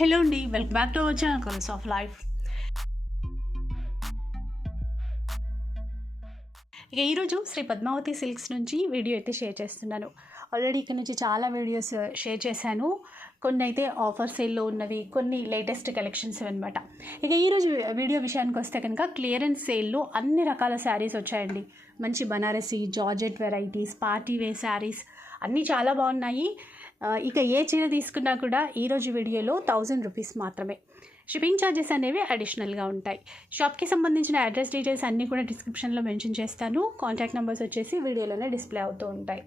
Hello అండి welcome back to our channel colours of life ఇక ఈరోజు శ్రీ పద్మావతి సిల్క్స్ నుంచి వీడియో అయితే షేర్ చేస్తున్నాను. ఆల్రెడీ ఇక్కడ నుంచి చాలా వీడియోస్ షేర్ uh, చేశాను. కొన్ని అయితే ఆఫర్ సేల్లో ఉన్నవి కొన్ని లేటెస్ట్ కలెక్షన్స్ అనమాట ఇక ఈరోజు వీడియో విషయానికి వస్తే కనుక క్లియరెన్స్ సేల్లో అన్ని రకాల శారీస్ వచ్చాయండి. మంచి Banarasi georgette varieties party wear saris అన్నీ చాలా బాగున్నాయి. ఇక ఏ చీర తీసుకున్నా కూడా ఈరోజు వీడియోలో థౌజండ్ రూపీస్ మాత్రమే. షిప్పింగ్ ఛార్జెస్ అనేవి అడిషనల్గా ఉంటాయి. షాప్కి సంబంధించిన అడ్రస్ డీటెయిల్స్ అన్నీ కూడా డిస్క్రిప్షన్లో మెన్షన్ చేస్తాను. కాంటాక్ట్ నెంబర్స్ వచ్చేసి వీడియోలోనే డిస్ప్లే అవుతూ ఉంటాయి.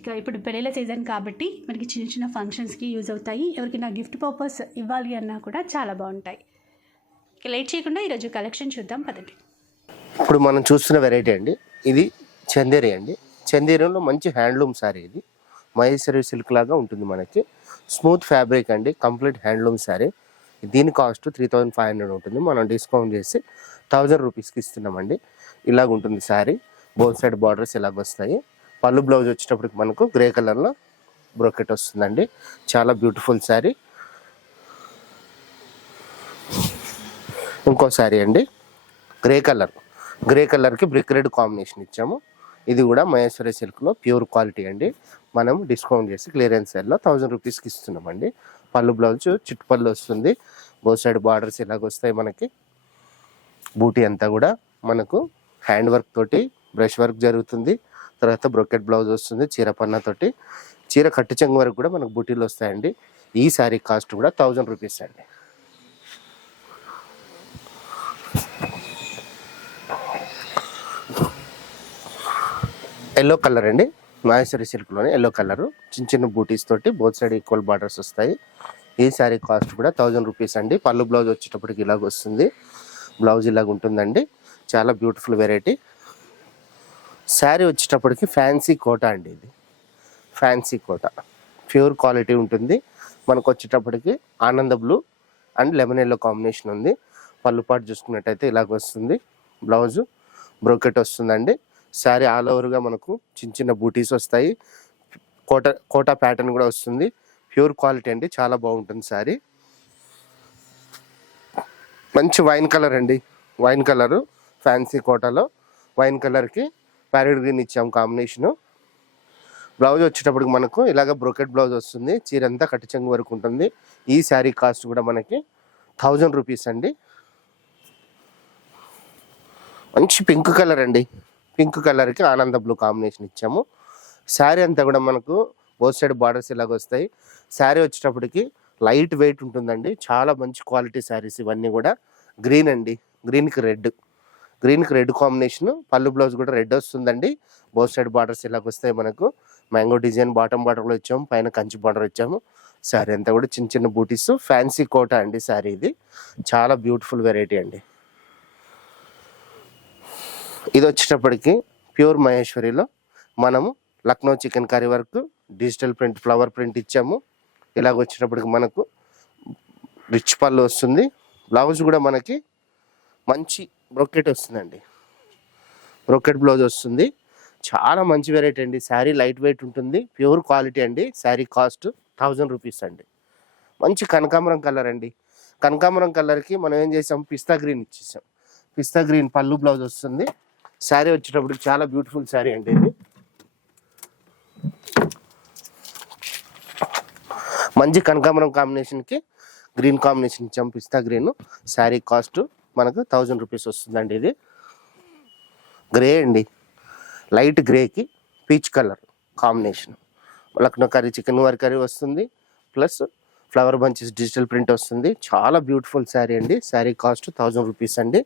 ఇక ఇప్పుడు పెళ్ళిళ్ళ సీజన్ కాబట్టి మనకి చిన్న చిన్న ఫంక్షన్స్కి యూజ్ అవుతాయి. ఎవరికైనా గిఫ్ట్ పర్పస్ ఇవ్వాలి అన్నా కూడా చాలా బాగుంటాయి. ఇక లేట్ చేయకుండా ఈరోజు కలెక్షన్ చూద్దాం పదండి. ఇప్పుడు మనం చూస్తున్న వెరైటీ అండి. ఇది చందేరి అండి. చందేరిలో మంచి హ్యాండ్లూమ్ సారీ ఇది. మహేశ్వరి సిల్క్ లాగా ఉంటుంది మనకి. స్మూత్ ఫ్యాబ్రిక్ అండి కంప్లీట్ హ్యాండ్లూమ్ శారీ. దీని cost three thousand five hundred ఉంటుంది. మనం డిస్కౌంట్ చేసి థౌజండ్ రూపీస్కి ఇస్తున్నామండి. ఇలాగ ఉంటుంది శారీ. బోత్ సైడ్ బార్డర్స్ ఇలాగ వస్తాయి. పళ్ళు బ్లౌజ్ వచ్చేటప్పటికి మనకు గ్రే కలర్లో బ్రోకెట్ వస్తుందండి. చాలా బ్యూటిఫుల్ శారీ. ఇంకో శారీ అండి. Grey colour. గ్రే కలర్కి బ్రిక్ రెడ్ కాంబినేషన్ ఇచ్చాము. ఇది కూడా మహేశ్వరి సిల్క్లో ప్యూర్ క్వాలిటీ అండి. మనం డిస్కౌంట్ చేసి క్లియరెన్స్ సెల్లో థౌజండ్ రూపీస్కి ఇస్తున్నామండి. పళ్ళు బ్లౌజ్ చిట్టు పళ్ళు వస్తుంది. బోత్ సైడ్ బార్డర్స్ ఇలాగ వస్తాయి మనకి. బూటీ అంతా కూడా మనకు హ్యాండ్ వర్క్ తోటి బ్రష్ వర్క్ జరుగుతుంది. తర్వాత బ్రొకెట్ బ్లౌజ్ వస్తుంది చీర పన్నతోటి చీర కట్టు చెంగు వరకు కూడా మనకు బూటీలు వస్తాయండి. ఈ శారీ కాస్ట్ కూడా థౌజండ్ రూపీస్ అండి. ఎల్లో కలర్ అండి. మహేశ్వరి సిల్క్లోనే ఎల్లో కలర్. చిన్న చిన్న బూటీస్ తోటి బోత్ సైడ్ ఈక్వల్ బార్డర్స్ వస్తాయి. ఈ శారీ కాస్ట్ కూడా థౌజండ్ రూపీస్ అండి. పళ్ళు బ్లౌజ్ వచ్చేటప్పటికి ఇలాగ వస్తుంది. బ్లౌజ్ ఇలాగ ఉంటుందండి. చాలా బ్యూటిఫుల్ వెరైటీ శారీ వచ్చేటప్పటికి ఫ్యాన్సీ కోట అండి ఇది. ఫ్యాన్సీ కోట. ప్యూర్ క్వాలిటీ ఉంటుంది. మనకు వచ్చేటప్పటికి Ananda blue and lemon yellow combination ఉంది. పళ్ళు పాటు చూసుకున్నట్టయితే ఇలాగ వస్తుంది. బ్లౌజు బ్రోకెట్ వస్తుందండి. శారీ ఆల్ ఓవర్గా మనకు చిన్న చిన్న బూటీస్ వస్తాయి. కోట కోటా ప్యాటర్న్ కూడా వస్తుంది. ప్యూర్ క్వాలిటీ అండి. చాలా బాగుంటుంది శారీ. మంచి వైన్ కలర్ అండి. వైన్ కలరు ఫ్యాన్సీ కోటాలో. వైన్ కలర్కి ప్యారెడ్ గ్రీన్ ఇచ్చాం కాంబినేషను. బ్లౌజ్ వచ్చేటప్పటికి మనకు ఇలాగ బ్రోకెట్ బ్లౌజ్ వస్తుంది. చీర అంతా కట్టిచంగు వరకు ఉంటుంది. ఈ శారీ కాస్ట్ కూడా మనకి థౌజండ్ రూపీస్ అండి. మంచి పింక్ కలర్ అండి. పింక్ కలర్కి ఆనంద బ్లూ కాంబినేషన్ ఇచ్చాము. శారీ అంతా కూడా మనకు బోత్ సైడ్ బార్డర్స్ ఇలాగ వస్తాయి. శారీ వచ్చేటప్పటికి లైట్ వెయిట్ ఉంటుందండి. చాలా మంచి క్వాలిటీ శారీస్ ఇవన్నీ కూడా. గ్రీన్ అండి. గ్రీన్కి రెడ్. గ్రీన్కి రెడ్ కాంబినేషన్. పళ్ళు బ్లౌజ్ కూడా రెడ్ వస్తుందండి. బోత్ సైడ్ బార్డర్స్ ఇలాగ వస్తాయి మనకు. మ్యాంగో డిజైన్ బాటమ్ బార్డర్లో ఇచ్చాము. పైన కంచి బార్డర్ ఇచ్చాము. శారీ అంతా కూడా చిన్న చిన్న బూటీస్. ఫ్యాన్సీ కోట అండి శారీ ఇది. చాలా బ్యూటిఫుల్ వెరైటీ అండి. ఇది వచ్చేటప్పటికి ప్యూర్ మహేశ్వరిలో మనము Lucknow chikankari work digital print flower print ఇచ్చాము. ఇలాగ వచ్చేటప్పటికి మనకు రిచ్ పళ్ళు వస్తుంది. బ్లౌజ్ కూడా మనకి మంచి బ్రొకెట్ వస్తుందండి. బ్రొకెట్ బ్లౌజ్ వస్తుంది. చాలా మంచి వెరైటీ అండి. శారీ లైట్ వెయిట్ ఉంటుంది. ప్యూర్ క్వాలిటీ అండి. శారీ కాస్ట్ థౌజండ్ రూపీస్ అండి. మంచి కనకాంబరం కలర్ అండి. కనకాంబరం కలర్కి మనం ఏం చేసాం? పిస్తా గ్రీన్ ఇచ్చేసాం. పిస్తా గ్రీన్ పళ్ళు బ్లౌజ్ వస్తుంది. శారీ వచ్చేటప్పుడు చాలా బ్యూటిఫుల్ శారీ అండి ఇది. మంచి కనకాంబరం కాంబినేషన్కి గ్రీన్ కాంబినేషన్ ఇచ్చాం పిస్తా గ్రీన్ శారీ కాస్ట్ మనకు థౌజండ్ రూపీస్ వస్తుందండి ఇది. గ్రే అండి. లైట్ గ్రేకి పీచ్ కలర్ కాంబినేషన్ లక్నో కర్రీ చికెన్ వర్ కర్రీ వస్తుంది. Plus flower bunches digital print వస్తుంది. చాలా బ్యూటిఫుల్ శారీ అండి. శారీ కాస్ట్ థౌజండ్ రూపీస్ అండి.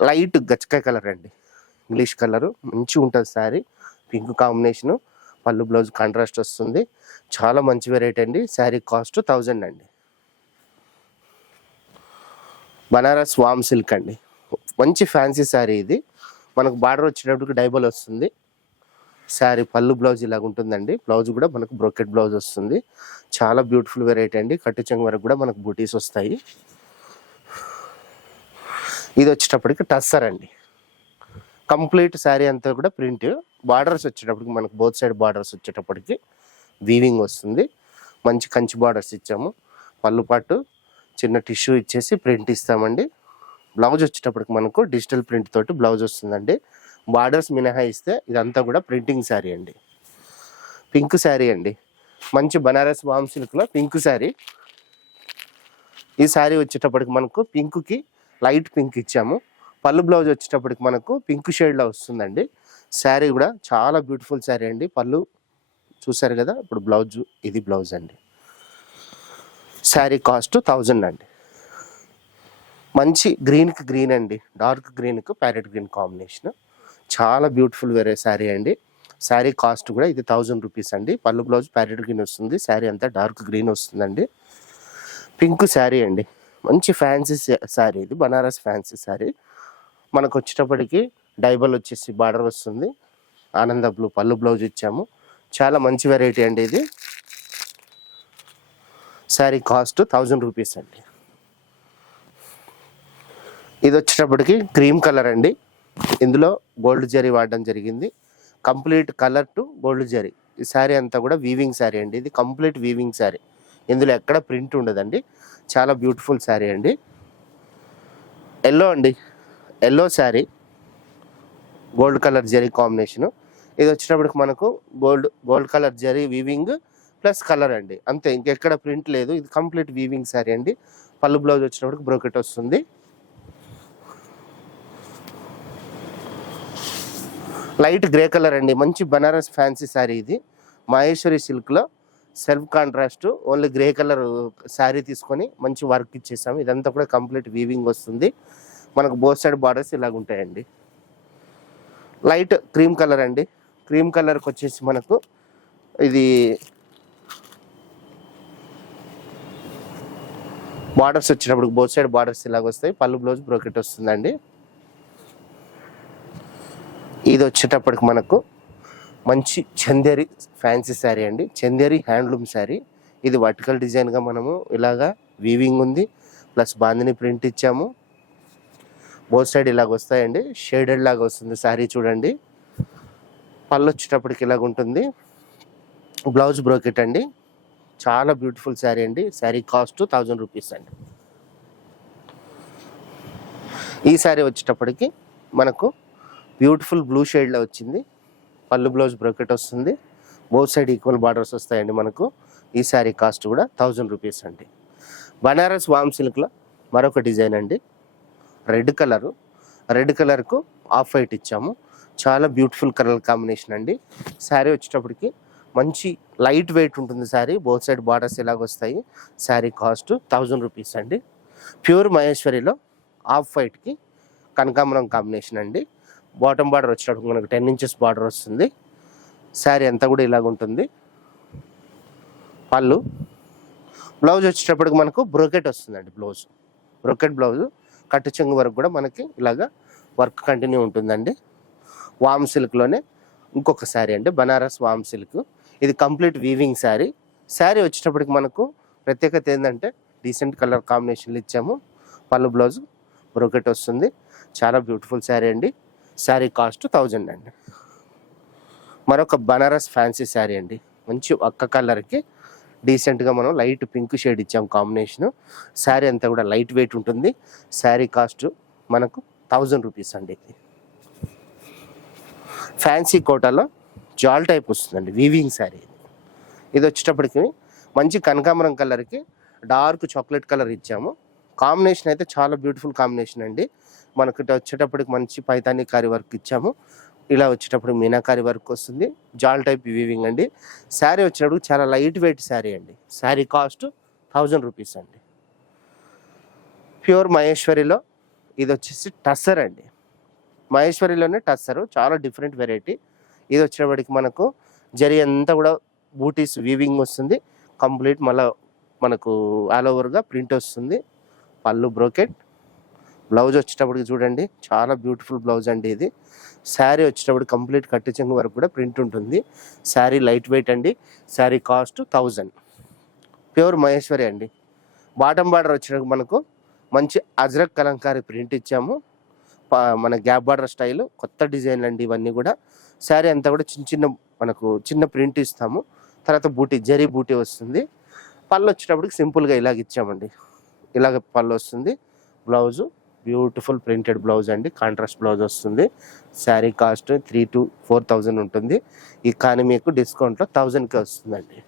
లైట్ గచ్చకాయ కలర్ అండి. English colour. మంచిగా ఉంటుంది శారీ. Pink combination. పళ్ళు బ్లౌజ్ కాంట్రాస్ట్ వస్తుంది. చాలా మంచి వెరైటీ అండి. శారీ కాస్ట్ థౌజండ్ అండి. బనారస్ వామ్ సిల్క్ అండి. మంచి ఫ్యాన్సీ శారీ ఇది. మనకు బార్డర్ వచ్చేటప్పటికి డైబల్ వస్తుంది. శారీ పళ్ళు బ్లౌజ్ ఇలాగ ఉంటుందండి. బ్లౌజ్ కూడా మనకు బ్రోకెట్ బ్లౌజ్ వస్తుంది. చాలా బ్యూటిఫుల్ వెరైటీ అండి. కట్టు చెంగు వరకు కూడా మనకు బూటీస్ వస్తాయి. ఇది వచ్చేటప్పటికి టస్సర్ అండి. కంప్లీట్ శారీ అంతా కూడా ప్రింట్. బార్డర్స్ వచ్చేటప్పటికి మనకు బోత్ సైడ్ బార్డర్స్ వచ్చేటప్పటికి వీవింగ్ వస్తుంది. మంచి కంచి బార్డర్స్ ఇచ్చాము. పళ్ళు పాటు చిన్న టిష్యూ ఇచ్చేసి ప్రింట్ ఇస్తామండి. బ్లౌజ్ వచ్చేటప్పటికి మనకు డిజిటల్ ప్రింట్ తోటి బ్లౌజ్ వస్తుందండి. బార్డర్స్ మినహాయిస్తే ఇదంతా కూడా ప్రింటింగ్ శారీ అండి. పింక్ శారీ అండి. మంచి బనారస్ వామ్ సిల్క్లో పింక్ శారీ. ఈ శారీ వచ్చేటప్పటికి మనకు పింక్కి లైట్ పింక్ ఇచ్చాము. పళ్ళు బ్లౌజ్ వచ్చేటప్పటికి మనకు పింక్ షేడ్లో వస్తుందండి. శారీ కూడా చాలా బ్యూటిఫుల్ శారీ అండి. పళ్ళు చూసారు కదా ఇప్పుడు బ్లౌజ్ ఇది బ్లౌజ్ అండి. శారీ కాస్ట్ థౌజండ్ అండి. మంచి గ్రీన్కి గ్రీన్ అండి. డార్క్ గ్రీన్కి ప్యారెట్ గ్రీన్ కాంబినేషన్. చాలా బ్యూటిఫుల్ వేరే శారీ అండి. శారీ కాస్ట్ కూడా ఇది థౌజండ్ రూపీస్ అండి. పళ్ళు బ్లౌజ్ ప్యారెట్ గ్రీన్ వస్తుంది. శారీ అంతా డార్క్ గ్రీన్ వస్తుందండి. పింక్ శారీ అండి. మంచి ఫ్యాన్సీ శారీ ఇది బనారస్ ఫ్యాన్సీ శారీ మనకు వచ్చేటప్పటికి డైబల్ వచ్చేసి బార్డర్ వస్తుంది. ఆనంద బ్లూ పళ్ళు బ్లౌజ్ ఇచ్చాము. చాలా మంచి వెరైటీ అండి ఇది. శారీ కాస్ట్ థౌజండ్ రూపీస్ అండి. ఇది వచ్చేటప్పటికి క్రీమ్ కలర్ అండి. ఇందులో గోల్డ్ జరీ వాడడం జరిగింది. Complete colour to gold zari. ఈ శారీ అంతా కూడా వీవింగ్ శారీ అండి. ఇది కంప్లీట్ వీవింగ్ శారీ ఇందులో ఎక్కడ ప్రింట్ ఉండదండి. చాలా బ్యూటిఫుల్ శారీ అండి. ఎల్లో అండి. Yellow sari. Gold colour zari combination. ఇది వచ్చినప్పటికి మనకు gold gold colour zari weaving plus colour అండి. అంతే ఇంకెక్కడ ప్రింట్ లేదు. ఇది కంప్లీట్ వీవింగ్ శారీ అండి. పళ్ళు బ్లౌజ్ వచ్చినప్పటికి బ్రోకెట్ వస్తుంది. లైట్ గ్రే కలర్ అండి. మంచి బనారస్ ఫ్యాన్సీ శారీ ఇది. మహేశ్వరి సిల్క్లో self contrast only grey colour sari తీసుకొని మంచి వర్క్ ఇచ్చేసాము. ఇదంతా కూడా కంప్లీట్ వీవింగ్ వస్తుంది. మనకు బోత్ సైడ్ బార్డర్స్ ఇలాగ ఉంటాయండి. లైట్ క్రీమ్ కలర్ అండి. క్రీమ్ కలర్కి వచ్చేసి మనకు ఇది బార్డర్స్ వచ్చినప్పుడు బోత్ సైడ్ బార్డర్స్ ఇలాగ వస్తాయి. పళ్ళు బ్లౌజ్ బ్రోకెట్ వస్తుందండి. ఇది వచ్చేటప్పటికి మనకు మంచి చందేరి ఫ్యాన్సీ శారీ అండి. చందేరి హ్యాండ్లూమ్ శారీ. ఇది వర్టికల్ డిజైన్గా మనము ఇలాగా వీవింగ్ ఉంది. ప్లస్ బాందిని ప్రింట్ ఇచ్చాము. బోత్ సైడ్ ఇలాగ వస్తాయండి. షేడెడ్ లాగా వస్తుంది శారీ చూడండి. పళ్ళు వచ్చేటప్పటికి ఇలాగ ఉంటుంది. బ్లౌజ్ బ్రోకెట్ అండి. చాలా బ్యూటిఫుల్ శారీ అండి. శారీ కాస్ట్ థౌజండ్ రూపీస్ అండి. ఈ శారీ వచ్చేటప్పటికి మనకు బ్యూటిఫుల్ బ్లూ షేడ్లో వచ్చింది. పళ్ళు బ్లౌజ్ బ్రోకెట్ వస్తుంది. బోత్ సైడ్ ఈక్వల్ బార్డర్స్ వస్తాయండి మనకు. ఈ శారీ కాస్ట్ కూడా థౌజండ్ రూపీస్ అండి. బనారస్ వామ్ సిల్క్లో మరొక డిజైన్ అండి. Red colour. రెడ్ కలర్కు ఆఫ్ వైట్ ఇచ్చాము. చాలా బ్యూటిఫుల్ కలర్ కాంబినేషన్ అండి. శారీ వచ్చేటప్పటికి మంచి లైట్ వెయిట్ ఉంటుంది శారీ. బోత్ సైడ్ బార్డర్స్ ఇలాగ వస్తాయి. శారీ కాస్ట్ థౌజండ్ రూపీస్ అండి. ప్యూర్ మహేశ్వరిలో ఆఫ్ వైట్కి కనకాంబరం కాంబినేషన్ అండి. బాటమ్ బార్డర్ వచ్చినప్పుడు మనకు టెన్ ఇంచెస్ బార్డర్ వస్తుంది. శారీ అంతా కూడా ఇలాగ ఉంటుంది. పళ్ళు. బ్లౌజ్ వచ్చేటప్పటికి మనకు బ్రోకెట్ వస్తుందండి బ్లౌజ్. Brocade blouse. కట్టు చెంగు వరకు కూడా మనకి ఇలాగా వర్క్ కంటిన్యూ ఉంటుందండి. వామ్ సిల్క్లోనే ఇంకొక శారీ అండి బనారస్ వామ్ సిల్క్. ఇది కంప్లీట్ వీవింగ్ శారీ. శారీ వచ్చేటప్పటికి మనకు ప్రత్యేకత ఏంటంటే డీసెంట్ కలర్ కాంబినేషన్లు ఇచ్చాము. పళ్ళు బ్లౌజ్ బ్రోకెట్ వస్తుంది. చాలా బ్యూటిఫుల్ శారీ అండి. శారీ కాస్ట్ థౌజండ్ అండి. మరొక బనారస్ ఫ్యాన్సీ శారీ అండి. మంచి ఒక్క కలర్కి డీసెంట్గా మనం లైట్ పింక్ షేడ్ ఇచ్చాం కాంబినేషను. శారీ అంతా కూడా లైట్ వెయిట్ ఉంటుంది. శారీ కాస్ట్ మనకు థౌజండ్ రూపీస్ అండి ఇది. ఫ్యాన్సీ కోటాలో జాల్ టైప్ వస్తుందండి వీవింగ్ శారీ ఇది వచ్చేటప్పటికి మంచి కనకాంబరం కలర్కి డార్క్ చాక్లెట్ కలర్ ఇచ్చాము. కాంబినేషన్ అయితే చాలా బ్యూటిఫుల్ కాంబినేషన్ అండి. మనకు వచ్చేటప్పటికి మంచి పైతాని కారి వర్క్ ఇచ్చాము. ఇలా వచ్చేటప్పుడు మీనాకారి వర్క్ వస్తుంది. జాల్ టైప్ వీవింగ్ అండి. శారీ వచ్చినప్పుడు చాలా లైట్ వెయిట్ శారీ అండి. శారీ కాస్ట్ థౌజండ్ రూపీస్ అండి. ప్యూర్ మహేశ్వరిలో ఇది వచ్చేసి టస్సర్ అండి. మహేశ్వరిలోనే టస్సర్ చాలా డిఫరెంట్ వెరైటీ ఇది వచ్చేటప్పటికి మనకు జరి అంతా కూడా బూటీస్ వీవింగ్ వస్తుంది. కంప్లీట్ మళ్ళీ మనకు ఆల్ ఓవర్గా ప్రింట్ వస్తుంది. పళ్ళు బ్రోకెట్ బ్లౌజ్ వచ్చేటప్పటికి చూడండి చాలా బ్యూటిఫుల్ బ్లౌజ్ అండి ఇది. శారీ వచ్చేటప్పుడు కంప్లీట్ కట్టు వరకు కూడా ప్రింట్ ఉంటుంది. శారీ లైట్ వెయిట్ అండి sari cost thousand pure Maheshwari అండి. బాటమ్ బార్డర్ వచ్చినప్పుడు మనకు మంచి అజ్రక్ కలంకారీ ప్రింట్ ఇచ్చాము. ప- మన గ్యాప్ బార్డర్ స్టైల్ కొత్త డిజైన్లు అండి ఇవన్నీ కూడా. శారీ అంతా కూడా చిన్న చిన్న మనకు చిన్న ప్రింట్ ఇస్తాము. తర్వాత బూటీ జరీ బూటీ వస్తుంది. పళ్ళు వచ్చేటప్పటికి సింపుల్గా ఇలాగ ఇచ్చామండి. ఇలాగ పళ్ళు వస్తుంది బ్లౌజు. బ్యూటిఫుల్ ప్రింటెడ్ బ్లౌజ్ అండి. కాంట్రాస్ట్ బ్లౌజ్ వస్తుంది. Sari cost three to four thousand ఉంటుంది. ఈ కానీ మీకు డిస్కౌంట్లో థౌజండ్కి వస్తుందండి.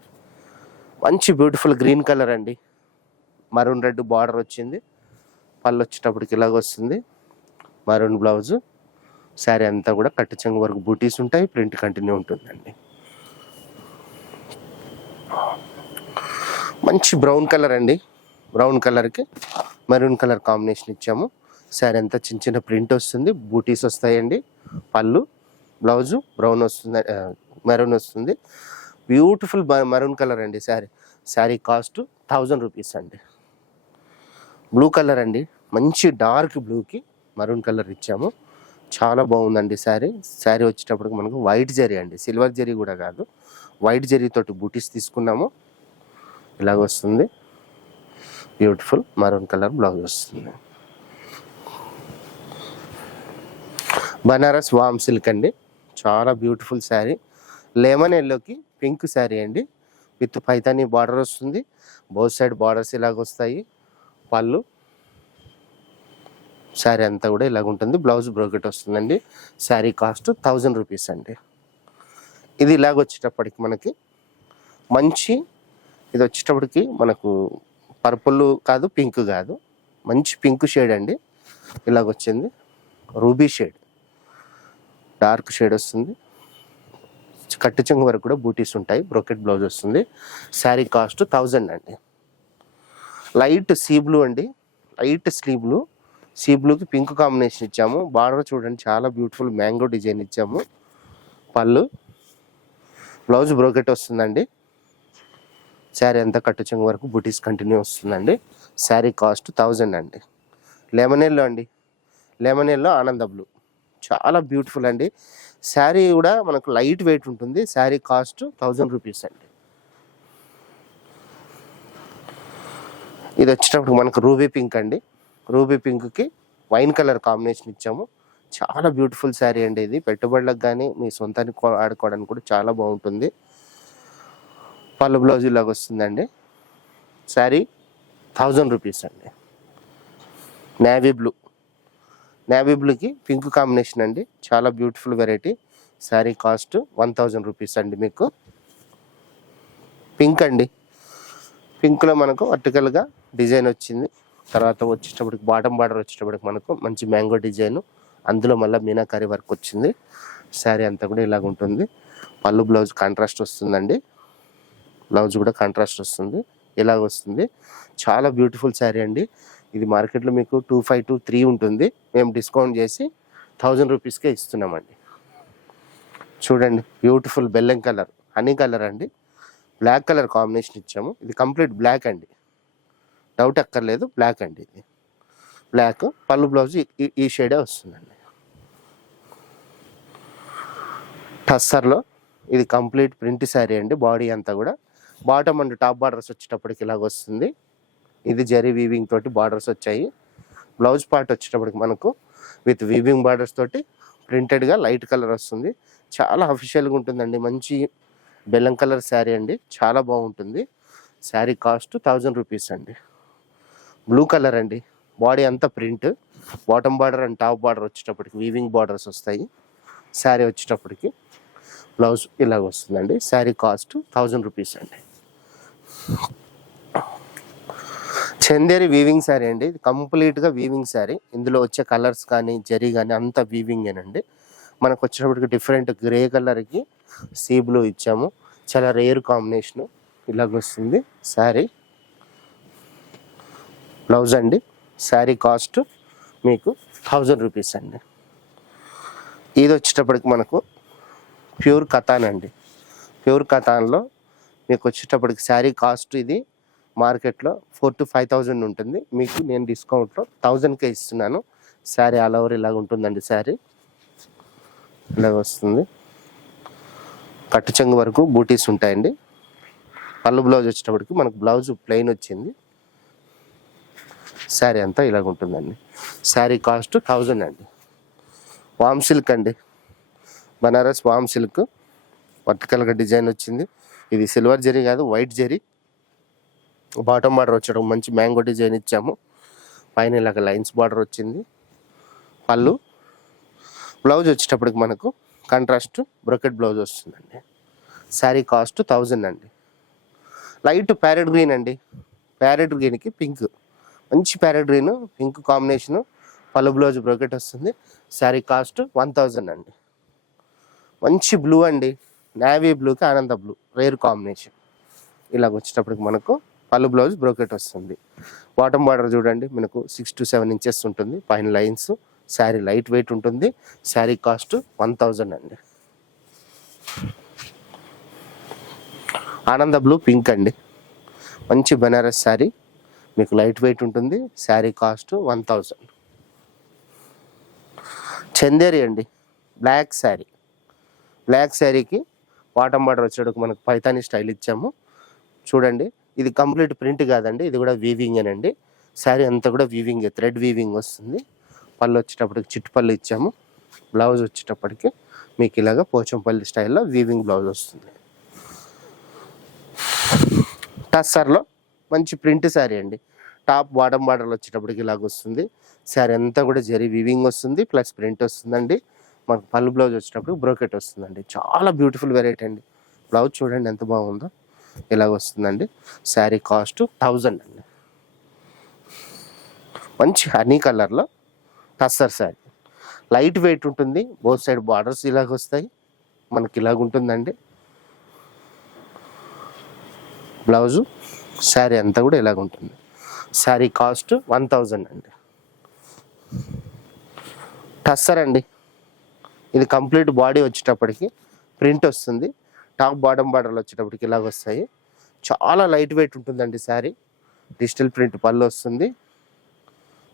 మంచి బ్యూటిఫుల్ గ్రీన్ కలర్ అండి. మరూన్ రెడ్ బార్డర్ వచ్చింది. పళ్ళు వచ్చేటప్పటికి ఇలాగ వస్తుంది. Maroon blouse. శారీ అంతా కూడా కట్టుచంగు వరకు బూటీస్ ఉంటాయి. ప్రింట్ కంటిన్యూ ఉంటుందండి. మంచి బ్రౌన్ కలర్ అండి. బ్రౌన్ కలర్కి మెరూన్ కలర్ కాంబినేషన్ ఇచ్చాము. శారీ అంతా చిన్న చిన్న ప్రింట్ వస్తుంది బూటీస్ వస్తాయండి పళ్ళు బ్లౌజు బ్రౌన్ వస్తుంది మెరూన్ వస్తుంది. బ్యూటిఫుల్ మెరూన్ కలర్ అండి sari sari cost thousand rupees అండి. బ్లూ కలర్ అండి. మంచి డార్క్ బ్లూకి మరూన్ కలర్ ఇచ్చాము. చాలా బాగుందండి శారీ శారీ వచ్చేటప్పటికి మనకు వైట్ జరీ అండి. సిల్వర్ జరీ కూడా కాదు. వైట్ జరీ బూటీస్ తీసుకున్నాము. ఇలాగ వస్తుంది. బ్యూటిఫుల్ మరూన్ కలర్ బ్లౌజ్ వస్తుంది. బనారస్ వామ్ సిల్క్ అండి. చాలా బ్యూటిఫుల్ శారీ. లెమన్ ఎల్లోకి పింక్ శారీ అండి. విత్ పైతాని బార్డర్ వస్తుంది. బోత్ సైడ్ బార్డర్స్ ఇలాగ వస్తాయి. పళ్ళు. శారీ అంతా కూడా ఇలాగ ఉంటుంది. బ్లౌజ్ బ్రోకెట్ వస్తుందండి. శారీ కాస్ట్ థౌజండ్ రూపీస్ అండి. ఇది ఇలాగ వచ్చేటప్పటికి మనకి మంచి ఇది వచ్చేటప్పటికి మనకు పర్పుల్ కాదు పింక్ కాదు. మంచి పింక్ షేడ్ అండి. ఇలాగ వచ్చింది. Ruby shade. డార్క్ షేడ్ వస్తుంది. కట్టు చెంగు వరకు కూడా బూటీస్ ఉంటాయి. బ్రోకెట్ బ్లౌజ్ వస్తుంది. శారీ కాస్ట్ థౌజండ్ అండి. లైట్ సీ బ్లూ అండి. Light స్లీ blue. సీ బ్లూకి పింక్ కాంబినేషన్ ఇచ్చాము. బార్డర్ చూడండి. చాలా బ్యూటిఫుల్ మ్యాంగో డిజైన్ ఇచ్చాము. పళ్ళు. బ్లౌజ్ బ్రోకెట్ వస్తుందండి. శారీ అంతా కట్టు చెంగు వరకు బుటీస్ కంటిన్యూ వస్తుందండి. శారీ కాస్ట్ థౌజండ్ అండి. లెమన్ ఎల్లో అండి. లెమన్ ఎల్లో ఆనంద బ్లూ. చాలా బ్యూటిఫుల్ అండి. శారీ కూడా మనకు లైట్ వెయిట్ ఉంటుంది. శారీ కాస్ట్ థౌజండ్ రూపీస్ అండి. ఇది వచ్చేటప్పుడు మనకు రూబీ పింక్ అండి. రూబీ పింక్కి వైన్ కలర్ కాంబినేషన్ ఇచ్చాము. చాలా బ్యూటిఫుల్ శారీ అండి ఇది. పెట్టుబడులకు కానీ మీ సొంతానికి ఆడుకోవడానికి కూడా చాలా బాగుంటుంది. పళ్ళు బ్లౌజ్ ఇలాగ వస్తుందండి. శారీ థౌజండ్ రూపీస్ అండి. నేవీ బ్లూ నేవీ బ్లూకి పింక్ కాంబినేషన్ అండి. చాలా beautiful variety. Sari cost one thousand rupees అండి మీకు. పింక్ అండి. పింక్లో మనకు వర్టికల్గా డిజైన్ వచ్చింది. తర్వాత వచ్చేటప్పటికి బాటమ్ బార్డర్ వచ్చేటప్పటికి మనకు మంచి మ్యాంగో డిజైన్. అందులో మళ్ళీ మీనాకారి వర్క్ వచ్చింది. శారీ అంతా కూడా ఇలాగ ఉంటుంది. పళ్ళు బ్లౌజ్ కాంట్రాస్ట్ వస్తుందండి. బ్లౌజ్ కూడా కాంట్రాస్ట్ వస్తుంది. ఇలాగ వస్తుంది. చాలా బ్యూటిఫుల్ శారీ అండి. ఇది మార్కెట్లో మీకు టూ ఫైవ్ టూ త్రీ ఉంటుంది. మేము డిస్కౌంట్ చేసి థౌజండ్ రూపీస్కే ఇస్తున్నామండి. చూడండి బ్యూటిఫుల్ బెల్లం కలర్ హనీ కలర్ అండి. బ్లాక్ కలర్ కాంబినేషన్ ఇచ్చాము. ఇది కంప్లీట్ బ్లాక్ అండి. డౌట్ అక్కర్లేదు బ్లాక్ అండి ఇది. బ్లాక్ పళ్ళు బ్లౌజ్ ఈ- ఈ షేడే వస్తుందండి. టస్సర్లో ఇది కంప్లీట్ ప్రింట్ శారీ అండి బాడీ అంతా కూడా. బాటమ్ అండ్ టాప్ బార్డర్స్ వచ్చేటప్పటికి ఇలాగ వస్తుంది. ఇది జరీ వీవింగ్ తోటి బార్డర్స్ వచ్చాయి. బ్లౌజ్ పార్ట్ వచ్చేటప్పటికి మనకు విత్ వీవింగ్ బార్డర్స్ తోటి ప్రింటెడ్గా లైట్ కలర్ వస్తుంది. చాలా అఫిషియల్గా ఉంటుందండి. మంచి బెల్లం కలర్ శారీ అండి. చాలా బాగుంటుంది. శారీ కాస్ట్ థౌజండ్ రూపీస్ అండి. బ్లూ కలర్ అండి. బాడీ అంతా print bottom border and top border వచ్చేటప్పటికి వీవింగ్ బార్డర్స్ వస్తాయి. శారీ వచ్చేటప్పటికి బ్లౌజ్ ఇలాగ వస్తుందండి. శారీ కాస్ట్ థౌజండ్ రూపీస్ అండి. చందేరి వీవింగ్ శారీ అండి. కంప్లీట్గా వీవింగ్ శారీ ఇందులో వచ్చే కలర్స్ కానీ జరీ కానీ అంతా వీవింగేనండి మనకు వచ్చేటప్పటికి డిఫరెంట్ గ్రే కలర్కి సీ బ్లూ ఇచ్చాము. చాలా రేర్ కాంబినేషన్ ఇలాగ వస్తుంది. శారీ బ్లౌజ్ అండి. శారీ కాస్ట్ మీకు థౌజండ్ రూపీస్ అండి. ఇది వచ్చేటప్పటికి మనకు ప్యూర్ కథాన్ అండి. ప్యూర్ కథాన్లో మీకు వచ్చేటప్పటికి శారీ కాస్ట్ ఇది మార్కెట్లో ఫోర్ టు ఫైవ్ థౌజండ్ ఉంటుంది. మీకు నేను డిస్కౌంట్లో థౌజండ్కే ఇస్తున్నాను. శారీ ఆల్ ఓవర్ ఇలాగ ఉంటుందండి శారీ. ఇలాగ వస్తుంది. కట్టు చెంగు వరకు బూటీస్ ఉంటాయండి. పళ్ళు బ్లౌజ్ వచ్చేటప్పటికి మనకు బ్లౌజ్ ప్లెయిన్ వచ్చింది. శారీ అంతా ఇలాగ ఉంటుందండి. శారీ కాస్ట్ థౌజండ్ అండి. వామ్ సిల్క్ అండి. బనారస్ వామ్ సిల్క్. వర్టికల్గా డిజైన్ వచ్చింది. ఇది సిల్వర్ జరీ కాదు వైట్ జరీ. బాటమ్ బార్డర్ వచ్చేటప్పుడు మంచి మ్యాంగో డిజైన్ ఇచ్చాము. పైన ఇలాగ లైన్స్ బార్డర్ వచ్చింది. పళ్ళు. బ్లౌజ్ వచ్చేటప్పటికి మనకు కాంట్రాస్ట్ బ్రొకెట్ బ్లౌజ్ వస్తుందండి. శారీ కాస్ట్ థౌజండ్ అండి. లైట్ ప్యారెట్ గ్రీన్ అండి. ప్యారెట్ గ్రీన్కి పింక్ మంచి ప్యారెట్ గ్రీన్ పింక్ కాంబినేషను పళ్ళు బ్లౌజ్ బ్రొకెట్ వస్తుంది. శారీ కాస్ట్ వన్ థౌజండ్ అండి. మంచి బ్లూ అండి. నేవీ బ్లూకి ఆనంద బ్లూ రేర్ కాంబినేషన్ ఇలాగ వచ్చేటప్పటికి మనకు పళ్ళు బ్లౌజ్ బ్రోకెట్ వస్తుంది. బాటమ్ బార్డర్ చూడండి మనకు సిక్స్ టు సెవెన్ ఇంచెస్ ఉంటుంది. పైన లైన్స్ శారీ లైట్ వెయిట్ ఉంటుంది. శారీ కాస్ట్ వన్ థౌజండ్ అండి. ఆనంద బ్లూ పింక్ అండి. మంచి బెనారస్ శారీ మీకు లైట్ వెయిట్ ఉంటుంది. Sari cost one thousand Chanderi అండి. బ్లాక్ శారీ బ్లాక్ శారీకి బాటమ్ బార్డర్ వచ్చేటప్పుడు మనకు పైతాని స్టైల్ ఇచ్చాము. చూడండి ఇది కంప్లీట్ ప్రింట్ కాదండి ఇది కూడా వీవింగ్ అండి శారీ అంతా కూడా వీవింగ్ థ్రెడ్ వీవింగ్ వస్తుంది. పళ్ళు వచ్చేటప్పటికి చిట్టుపళ్ళు ఇచ్చాము. బ్లౌజ్ వచ్చేటప్పటికి మీకు ఇలాగ పోచంపల్లి స్టైల్లో వీవింగ్ బ్లౌజ్ వస్తుంది. టస్సర్లో మంచి ప్రింట్ శారీ అండి. టాప్ బాటమ్ బార్డర్లు వచ్చేటప్పటికి ఇలాగ వస్తుంది. శారీ అంతా కూడా జరీ వీవింగ్ వస్తుంది ప్లస్ ప్రింట్ వస్తుందండి. మనకు పళ్ళు బ్లౌజ్ వచ్చేటప్పుడు బ్రోకెట్ వస్తుందండి. చాలా బ్యూటిఫుల్ వెరైటీ అండి. బ్లౌజ్ చూడండి ఎంత బాగుందో. ఇలాగ వస్తుందండి శారీ కాస్ట్ థౌజండ్ అండి. మంచి హనీ కలర్లో టస్సర్ శారీ. లైట్ వెయిట్ ఉంటుంది. బోత్ సైడ్ బార్డర్స్ ఇలాగ వస్తాయి మనకి ఇలాగ ఉంటుందండి బ్లౌజు శారీ అంతా కూడా ఇలాగ ఉంటుంది శారీ కాస్ట్ వన్ థౌజండ్ అండి. టస్సర్ అండి. ఇది కంప్లీట్ బాడీ వచ్చేటప్పటికి ప్రింట్ వస్తుంది. టాప్ బాటమ్ బార్డర్లు వచ్చేటప్పటికి ఇలాగ వస్తాయి. చాలా లైట్ వెయిట్ ఉంటుందండి శారీ. డిజిటల్ ప్రింట్ పళ్ళు వస్తుంది.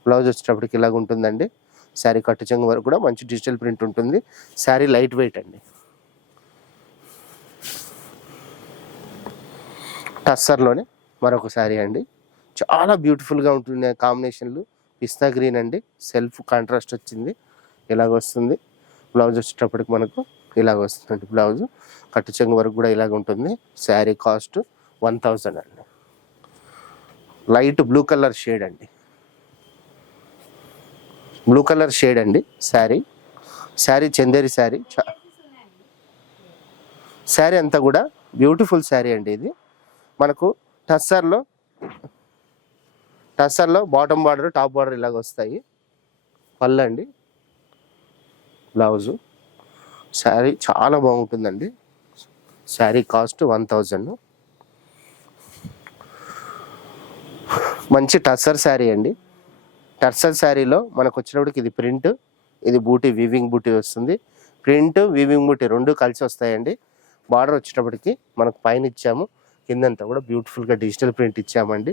బ్లౌజ్ వచ్చేటప్పటికి ఇలాగ ఉంటుందండి. శారీ కట్టు చెంగు వరకు కూడా మంచి డిజిటల్ ప్రింట్ ఉంటుంది. శారీ లైట్ వెయిట్ అండి. టస్సర్లోనే మరొక శారీ అండి. చాలా బ్యూటిఫుల్గా ఉంటుంది కాంబినేషన్లు. పిస్తా గ్రీన్ అండి. సెల్ఫ్ కాంట్రాస్ట్ వచ్చింది. ఇలాగ వస్తుంది. బ్లౌజ్ వచ్చేటప్పటికి మనకు ఇలాగ వస్తుందండి బ్లౌజ్. కట్టు చెంగు వరకు కూడా ఇలాగ ఉంటుంది. శారీ కాస్ట్ వన్ థౌజండ్ అండి. లైట్ బ్లూ కలర్ షేడ్ అండి. బ్లూ కలర్ షేడ్ అండి శారీ. శారీ చందేరి శారీ. చా- శారీ అంతా కూడా బ్యూటిఫుల్ శారీ అండి ఇది. మనకు టస్సర్లో టస్సర్లో బాటమ్ బార్డర్ టాప్ బార్డర్ ఇలాగ వస్తాయి. పళ్ళు అండి. బ్లౌజు. శారీ చాలా బాగుంటుందండి. Sari cost one thousand. మంచి టసర్ శారీ అండి. టర్సల్ శారీలో మనకు వచ్చినప్పటికి ఇది ప్రింట్ ఇది బూటీ వీవింగ్ బూటీ వస్తుంది. ప్రింట్ వీవింగ్ బూటీ రెండు కలిసి వస్తాయండి. బార్డర్ వచ్చేటప్పటికి మనకు పైన ఇచ్చాము. కిందంతా కూడా బ్యూటిఫుల్గా డిజిటల్ ప్రింట్ ఇచ్చామండి.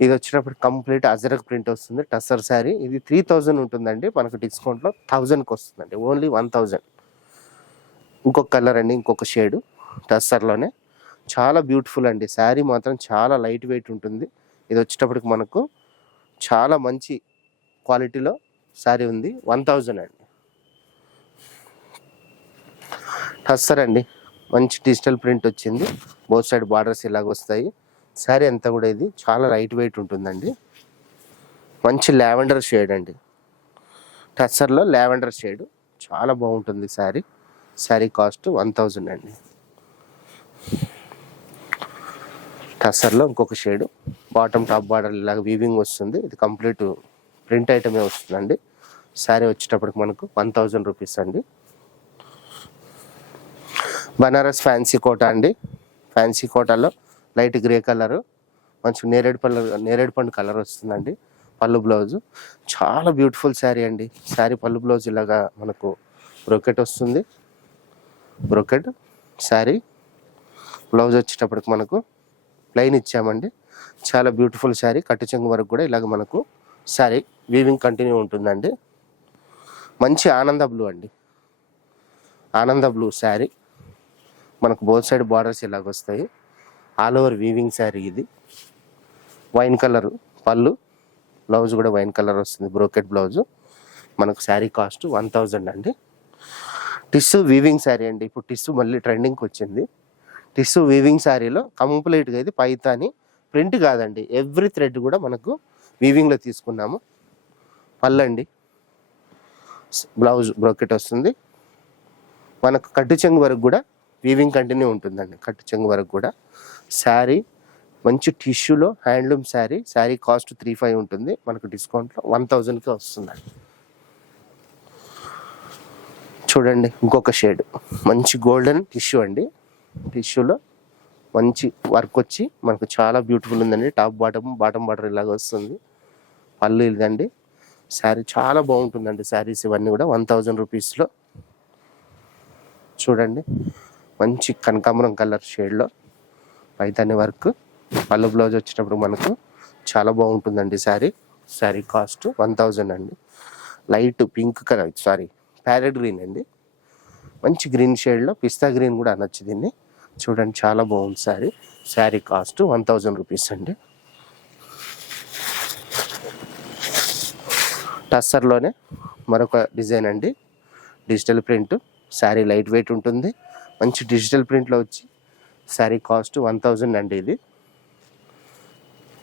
ఇది వచ్చినప్పుడు కంప్లీట్ అజరక్ ప్రింట్ వస్తుంది. టస్సర్ శారీ. ఇది త్రీ థౌజండ్ ఉంటుందండి. మనకు డిస్కౌంట్లో థౌజండ్కి వస్తుందండి. Only one thousand. ఇంకొక కలర్ అండి ఇంకొక షేడ్ టస్సర్లోనే చాలా బ్యూటిఫుల్ అండి. శారీ మాత్రం చాలా లైట్ వెయిట్ ఉంటుంది. ఇది వచ్చేటప్పటికి మనకు చాలా మంచి క్వాలిటీలో శారీ ఉంది. వన్ థౌజండ్ అండి. టస్సర్ అండి. మంచి డిజిటల్ ప్రింట్ వచ్చింది. బోత్ సైడ్ బార్డర్స్ ఇలాగ వస్తాయి. శారీ అంతా కూడా ఇది చాలా లైట్ వెయిట్ ఉంటుందండి. మంచి లావెండర్ షేడ్ అండి. టస్సర్లో లావెండర్ షేడ్ చాలా బాగుంటుంది sari. Sari cost one thousand అండి. టస్సర్లో ఇంకొక షేడు. బాటమ్ టాప్ బార్డర్ ఇలాగ వీవింగ్ వస్తుంది. ఇది కంప్లీట్ ప్రింట్ ఐటమే వస్తుందండి. శారీ వచ్చేటప్పటికి మనకు వన్ థౌజండ్ రూపీస్ అండి. బనారస్ ఫ్యాన్సీ కోట అండి. ఫ్యాన్సీ కోటలో లైట్ గ్రే కలరు. మంచి నేరేడు పళ్ళు నేరేడు పండు కలర్ వస్తుందండి. పళ్ళు బ్లౌజ్. చాలా బ్యూటిఫుల్ శారీ అండి. శారీ పళ్ళు బ్లౌజ్ ఇలాగా మనకు బ్రొకెట్ వస్తుంది. బ్రొకెట్ శారీ. బ్లౌజ్ వచ్చేటప్పటికి మనకు ప్లెయిన్ ఇచ్చామండి. చాలా బ్యూటిఫుల్ శారీ. కట్టు చెంగు వరకు కూడా ఇలాగ మనకు శారీ వీవింగ్ కంటిన్యూ ఉంటుందండి. మంచి ఆనంద బ్లూ అండి. ఆనంద బ్లూ శారీ. మనకు బోత్ సైడ్ బార్డర్స్ ఇలాగ వస్తాయి. ఆల్ ఓవర్ వీవింగ్ శారీ ఇది. వైన్ కలర్ పళ్ళు. బ్లౌజ్ కూడా వైన్ కలర్ వస్తుంది. Brocade blouse. మనకు శారీ కాస్ట్ వన్ థౌజండ్ అండి. టిస్సు వీవింగ్ శారీ అండి. ఇప్పుడు టిస్సు మళ్ళీ ట్రెండింగ్కి వచ్చింది. టిష్యూ వీవింగ్ శారీలో కంప్లీట్గా ఇది పైతాని ప్రింట్ కాదండి. ఎవ్రీ థ్రెడ్ కూడా మనకు వీవింగ్లో తీసుకున్నాము. పళ్ళండి. బ్లౌజ్ బ్రోకెట్ వస్తుంది. మనకు కట్టు చెంగు వరకు కూడా వీవింగ్ కంటిన్యూ ఉంటుందండి. కట్టు చెంగు వరకు కూడా. శారీ మంచి టిష్యూలో handloom sari. Sari cost three five ఉంటుంది. మనకు డిస్కౌంట్లో వన్ థౌజండ్కి వస్తుందండి. చూడండి ఇంకొక షేడ్ మంచి గోల్డెన్ టిష్యూ అండి. టిష్యూలో మంచి వర్క్ వచ్చి మనకు చాలా బ్యూటిఫుల్ ఉందండి. టాప్ బాటమ్ బాటమ్ బార్డర్ ఇలాగ వస్తుంది. పళ్ళు ఇదండి శారీ చాలా బాగుంటుందండి శారీస్ ఇవన్నీ కూడా. వన్ థౌజండ్ రూపీస్లో చూడండి మంచి కనకాంబరం కలర్ షేడ్లో పైతాని వర్క్ పళ్ళు బ్లౌజ్ వచ్చినప్పుడు మనకు చాలా బాగుంటుందండి sari sari cost one thousand అండి. Light pink colour sorry parrot green అండి. మంచి గ్రీన్ షేడ్లో పిస్తా గ్రీన్ కూడా అనొచ్చు దీన్ని. చూడండి చాలా బాగుంది sari sari cost one thousand rupees అండి. టస్సర్లోనే మరొక డిజైన్ అండి. Digital print. Sari light weight ఉంటుంది. మంచి డిజిటల్ ప్రింట్లో వచ్చి శారీ కాస్ట్ వన్ థౌజండ్ అండి ఇది.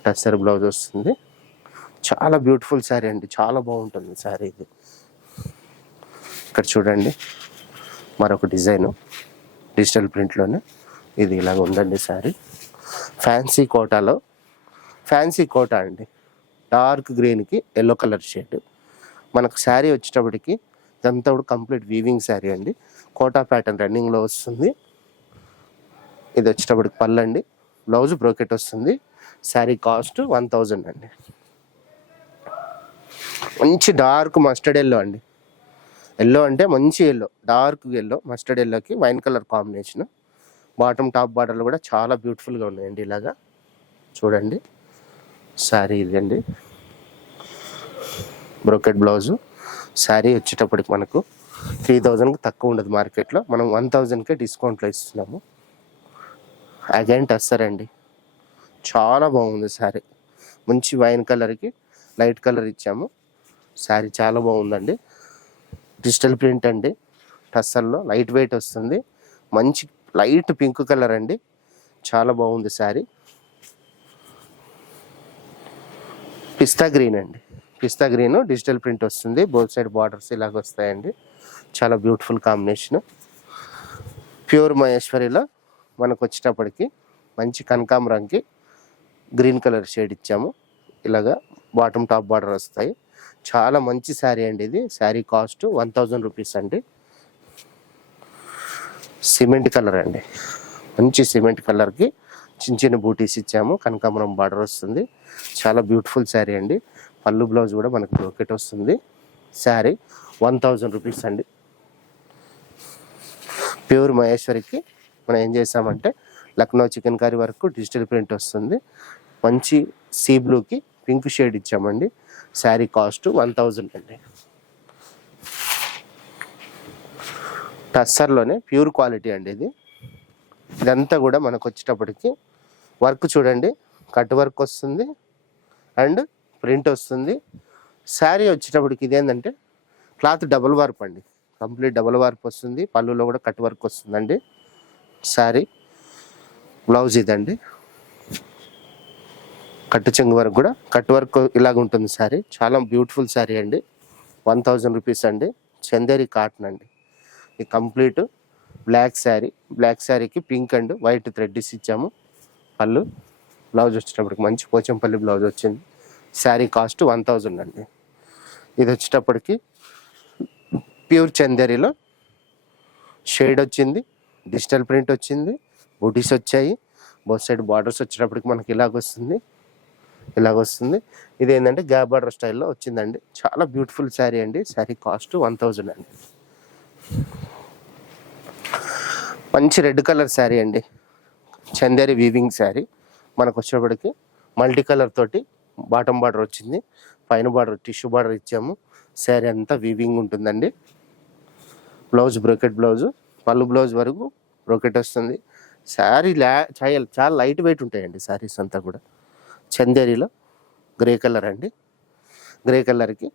టస్సర్ బ్లౌజ్ వస్తుంది. చాలా బ్యూటిఫుల్ శారీ అండి. చాలా బాగుంటుంది శారీ ఇది. ఇక్కడ చూడండి. మరొక డిజైను డిజిటల్ ప్రింట్లోనే. ఇది ఇలాగ ఉందండి శారీ. ఫ్యాన్సీ కోటాలో ఫ్యాన్సీ కోటా అండి. డార్క్ గ్రీన్కి ఎల్లో కలర్ షేడ్. మనకు శారీ వచ్చేటప్పటికి ఇదంతా కూడా కంప్లీట్ వీవింగ్ శారీ అండి. కోటా ప్యాటర్న్ రన్నింగ్లో వస్తుంది. ఇది వచ్చేటప్పటికి పళ్ళండి. బ్లౌజ్ బ్రోకెట్ వస్తుంది. శారీ కాస్ట్ వన్ థౌజండ్ అండి. మంచి డార్క్ మస్టర్డ్ ఎల్లో అండి. ఎల్లో అంటే మంచి ఎల్లో డార్క్ ఎల్లో మస్టర్డ్ ఎల్లోకి wine colour combination bottom top బాటలు కూడా చాలా బ్యూటిఫుల్గా ఉన్నాయండి ఇలాగా. చూడండి. శారీ ఇదండి. బ్రోకెట్ బ్లౌజు శారీ వచ్చేటప్పటికి మనకు త్రీ థౌజండ్కి తక్కువ ఉండదు మార్కెట్లో మనం వన్ థౌజండ్కే డిస్కౌంట్లో ఇస్తున్నాము. అగైన్ టస్సరండి చాలా బాగుంది శారీ మంచి వైన్ కలర్కి లైట్ కలర్ ఇచ్చాము. శారీ చాలా బాగుందండి. డిజిటల్ ప్రింట్ అండి. టస్సల్లో లైట్ వెయిట్ వస్తుంది. మంచి లైట్ పింక్ కలర్ అండి. చాలా బాగుంది శారీ. పిస్తా గ్రీన్ అండి. పిస్తా గ్రీన్ డిజిటల్ ప్రింట్ వస్తుంది. బోత్ సైడ్ బార్డర్స్ ఇలాగ వస్తాయండి. చాలా బ్యూటిఫుల్ కాంబినేషన్. ప్యూర్ మహేశ్వరిలో మనకు వచ్చేటప్పటికి మంచి కనకాంబరంకి గ్రీన్ కలర్ షేడ్ ఇచ్చాము. ఇలాగా బాటమ్ టాప్ బార్డర్ వస్తాయి. చాలా మంచి శారీ అండి ఇది. Sari cost one thousand rupees అండి. సిమెంట్ కలర్ అండి. మంచి సిమెంట్ కలర్కి చిన్న చిన్న బూటీస్ ఇచ్చాము. కనకాంబరం బార్డర్ వస్తుంది. చాలా బ్యూటిఫుల్ శారీ అండి. పళ్ళు బ్లౌజ్ కూడా మనకు బ్రోకెట్ వస్తుంది. శారీ వన్ థౌజండ్ రూపీస్ అండి. ప్యూర్ మహేశ్వరికి మనం ఏం చేసామంటే లక్నో చికెన్ కర్రీ వరకు డిజిటల్ ప్రింట్ వస్తుంది. మంచి సీ బ్లూకి పింక్ షేడ్ ఇచ్చామండి. శారీ కాస్ట్ వన్ థౌజండ్ అండి. టస్సర్లోనే ప్యూర్ క్వాలిటీ అండి ఇది. ఇదంతా కూడా మనకు వచ్చేటప్పటికి వర్క్ చూడండి కట్ వర్క్ వస్తుంది అండ్ ప్రింట్ వస్తుంది. శారీ వచ్చేటప్పటికి ఇదేంటంటే క్లాత్ డబుల్ వార్ప్ అండి. కంప్లీట్ డబుల్ వార్ప్ వస్తుంది పళ్ళులో కూడా కట్ వర్క్ వస్తుందండి. శారీ బ్లౌజ్ ఇదండి. కట్టు చెంగు వరకు కూడా కట్ వర్క్ ఇలాగ ఉంటుంది శారీ. చాలా బ్యూటిఫుల్ శారీ అండి. వన్ థౌజండ్ రూపీస్ అండి. చందేరి కాటన్ అండి. ఇది కంప్లీట్ బ్లాక్ శారీ. బ్లాక్ శారీకి పింక్ అండ్ వైట్ థ్రెడ్స్ ఇచ్చాము. పళ్ళు. బ్లౌజ్ వచ్చేటప్పటికి మంచి పోచంపల్లి బ్లౌజ్ వచ్చింది. శారీ కాస్ట్ వన్ థౌజండ్ అండి. ఇది వచ్చేటప్పటికి ప్యూర్ చందేరిలో షేడ్ వచ్చింది. డిజిటల్ ప్రింట్ వచ్చింది. బూటీస్ వచ్చాయి. బోత్ సైడ్ బార్డర్స్ వచ్చేటప్పటికి మనకి ఇలాగ వస్తుంది. ఇలాగ వస్తుంది ఇది ఏంటంటే గ్యాప్ బార్డర్ స్టైల్లో వచ్చిందండి. చాలా బ్యూటిఫుల్ శారీ అండి. శారీ కాస్ట్ వన్ థౌజండ్ అండి. మంచి రెడ్ కలర్ శారీ అండి. చందేరి వీవింగ్ శారీ. మనకు వచ్చేప్పటికి మల్టీ కలర్ తోటి బాటమ్ బార్డర్ వచ్చింది. పైన బార్డర్ టిష్యూ బార్డర్ ఇచ్చాము. శారీ అంతా వీవింగ్ ఉంటుందండి. Blouse brocade blouse. పళ్ళు బ్లౌజ్ వరకు బ్రోకెట్ వస్తుంది. శారీ లా చాలా చాలా లైట్ వెయిట్ ఉంటాయండి శారీస్ అంతా కూడా. చందేరిలో గ్రే కలర్ అండి. గ్రే కలర్కి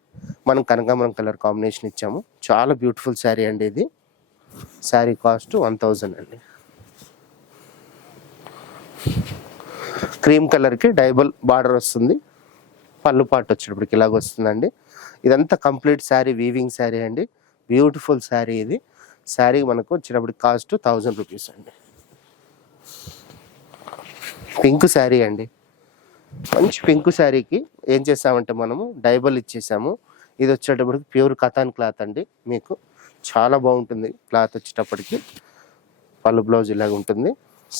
మనం కనకాంబరం కలర్ కాంబినేషన్ ఇచ్చాము. చాలా బ్యూటిఫుల్ శారీ అండి ఇది. శారీ కాస్ట్ వన్ థౌజండ్ అండి. క్రీమ్ కలర్కి డైబల్ బార్డర్ వస్తుంది. పళ్ళు పాటు వచ్చేటప్పటికి ఇలాగ వస్తుందండి. ఇదంతా కంప్లీట్ శారీ వీవింగ్ శారీ అండి. బ్యూటిఫుల్ శారీ ఇది. శారీ మనకు వచ్చేటప్పటికి కాస్ట్ థౌజండ్ రూపీస్ అండి. పింక్ శారీ అండి. మంచి పింక్ శారీకి ఏం చేసామంటే మనము డైబల్ ఇచ్చేసాము. ఇది వచ్చేటప్పటికి ప్యూర్ కథాన్ క్లాత్ అండి. మీకు చాలా బాగుంటుంది క్లాత్ వచ్చేటప్పటికి. పళ్ళు బ్లౌజ్ ఇలాగ ఉంటుంది.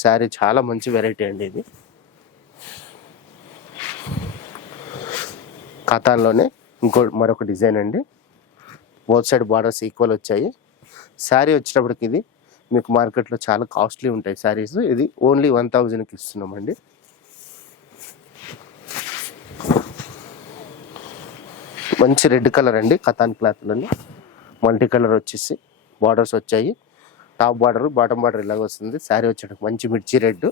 శారీ చాలా మంచి వెరైటీ అండి ఇది. కథాన్లోనే ఇంకో మరొక డిజైన్ అండి. బోత్ సైడ్ బార్డర్స్ ఈక్వల్ వచ్చాయి. శారీ వచ్చేటప్పటికి ఇది మీకు మార్కెట్లో చాలా కాస్ట్లీ ఉంటాయి శారీస్. ఇది ఓన్లీ వన్ థౌజండ్కి ఇస్తున్నామండి. మంచి రెడ్ కలర్ అండి కథాన్ క్లాత్లోని మల్టీ కలర్ వచ్చేసి బార్డర్స్ వచ్చాయి. టాప్ బార్డర్ బాటమ్ బార్డర్ ఇలాగ వస్తుంది. శారీ వచ్చేటప్పుడు మంచి మిర్చి రెడ్.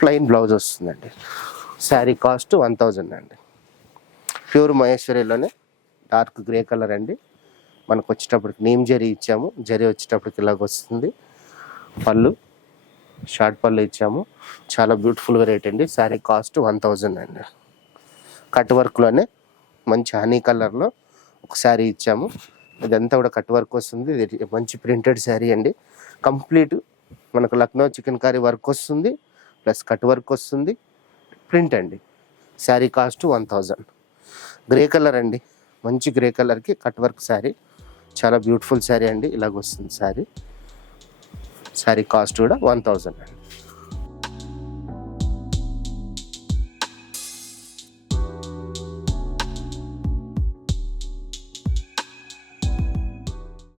ప్లెయిన్ బ్లౌజ్ వస్తుందండి. శారీ కాస్ట్ వన్ థౌజండ్ అండి. ప్యూర్ మహేశ్వరిలోనే డార్క్ గ్రే కలర్ అండి. మనకు వచ్చేటప్పటికి నేమ్ జరీ ఇచ్చాము. జరీ వచ్చేటప్పటికి ఇలాగ వస్తుంది. పళ్ళు షార్ట్ పళ్ళు ఇచ్చాము. చాలా బ్యూటిఫుల్గా రేట్ అండి. శారీ కాస్ట్ వన్ థౌజండ్ అండి. కట్ వర్క్లోనే మంచి హనీ కలర్లో ఒక శారీ ఇచ్చాము. ఇదంతా కూడా కట్ వర్క్ వస్తుంది. ఇది మంచి ప్రింటెడ్ శారీ అండి. కంప్లీట్ మనకు లక్నో చికెన్ కర్రీ వర్క్ వస్తుంది. ప్లస్ కట్ వర్క్ వస్తుంది. ప్రింట్ అండి. Sari cost one thousand grey colour అండి. మంచి గ్రే కలర్కి కట్ వర్క్ శారీ. చాలా బ్యూటిఫుల్ శారీ అండి. ఇలాగ వస్తుంది శారీ. శారీ కాస్ట్ కూడా వన్ థౌజండ్ అండి.